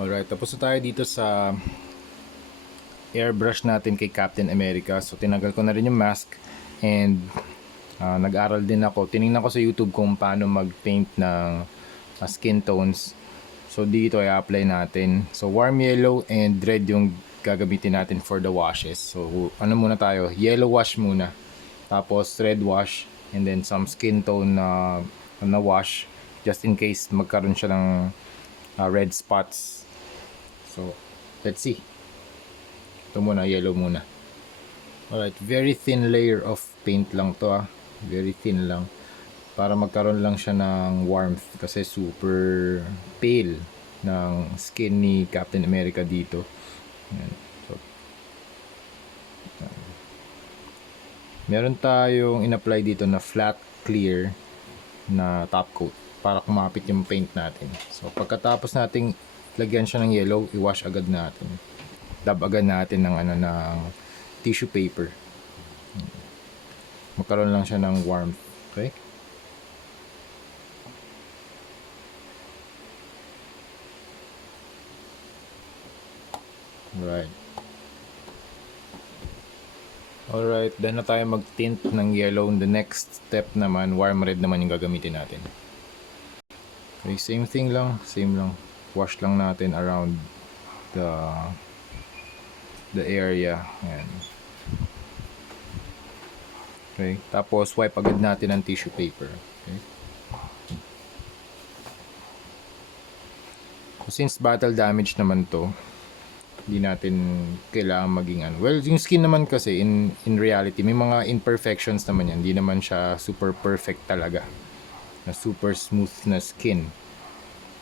Alright, tapos na tayo dito sa airbrush natin kay Captain America. So tinanggal ko na rin yung mask and nag-aral din ako. Tiningnan ko sa YouTube kung paano mag-paint ng skin tones. So dito ay apply natin. So warm yellow and red yung gagamitin natin for the washes. So ano muna tayo? Yellow wash muna. Tapos red wash and then some skin tone na wash just in case magkaroon siya ng red spots. So let's see. Ito muna, yellow muna. Alright, very thin layer of paint lang to Very thin lang. Para magkaroon lang siya ng warmth. Kasi super pale ng skin ni Captain America dito. Ayan. So, meron tayong in-apply dito na flat clear na top coat para kumapit yung paint natin. So pagkatapos nating lagyan siya ng yellow, i-wash agad natin. Dab agad natin ng ng tissue paper. Magkaroon lang siya ng warmth. Okay? Right. Alright, then na tayo mag-tint ng yellow. The next step naman, warm red naman yung gagamitin natin. Okay, same thing lang. Same lang. Wash lang natin around the area. Ayan. Okay, tapos wipe agad natin ang tissue paper. Okay. So, since battle damage naman to, hindi natin kailangan maging well, yung skin naman kasi in reality may mga imperfections naman yan. Hindi naman siya super perfect talaga na super smooth na skin.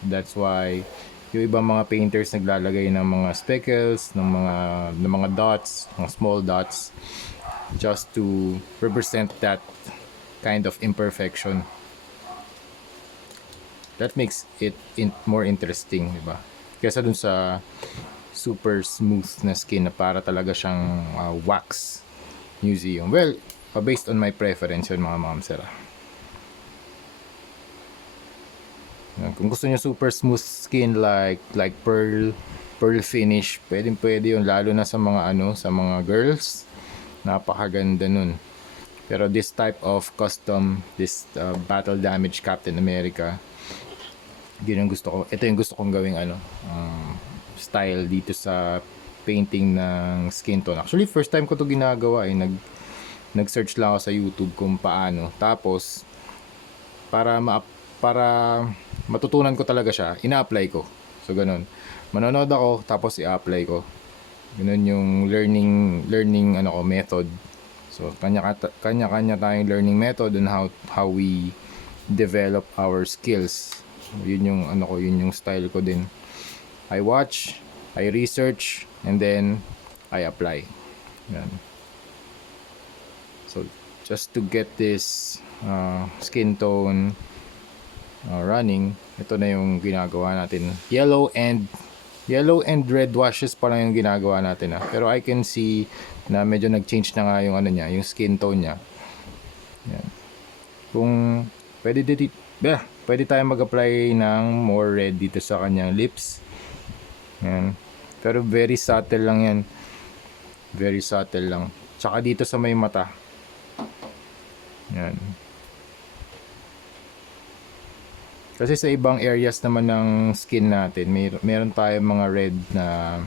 That's why yung ibang mga painters naglalagay ng mga speckles, ng mga dots, ng small dots just to represent that kind of imperfection. That makes it more interesting, diba? Kaysa dun sa super smooth na skin na para talaga siyang wax museum. Well, based on my preference yun mga mamsera. Kung gusto niyo super smooth skin like pearl finish, pwede yun, lalo na sa mga sa mga girls. Napakaganda nun. Pero this type of custom, this battle damage Captain America, yun yung gusto ko. Ito yung gusto kong gawing style dito sa painting ng skin tone. Actually, first time ko to ginagawa nag-search lang ako sa YouTube kung paano. Tapos para matutunan ko talaga siya, ina-apply ko. So ganun. Manonood ako tapos i-apply ko. Ganun yung learning method. So kanya-kanya tayong learning method on how we develop our skills. Yun yung yun yung style ko din. I watch, I research, and then I apply. Yan. So just to get this skin tone running, ito na yung ginagawa natin. Yellow and red washes pa lang yung ginagawa natin pero I can see na medyo nag-change na nga yung niya, yung skin tone niya. Yan. Kung pwede tayo mag-apply ng more red dito sa kanyang lips. Yan. Pero very subtle lang yan. Very subtle lang. Tsaka dito sa may mata. Yan. Kasi sa ibang areas naman ng skin natin, meron tayong mga red na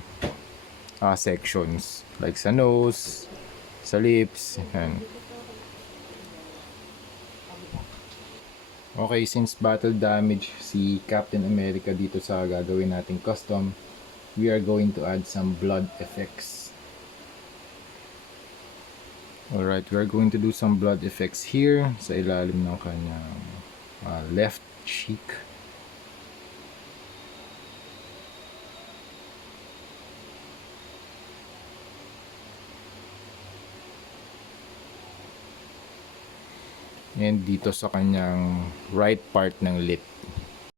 sections. Like sa nose, sa lips. Yan. Okay, since battle damage si Captain America dito sa gagawin nating custom, we are going to add some blood effects. Alright, we are going to do some blood effects here sa ilalim ng kanyang left cheek. And dito sa kanyang right part ng lip.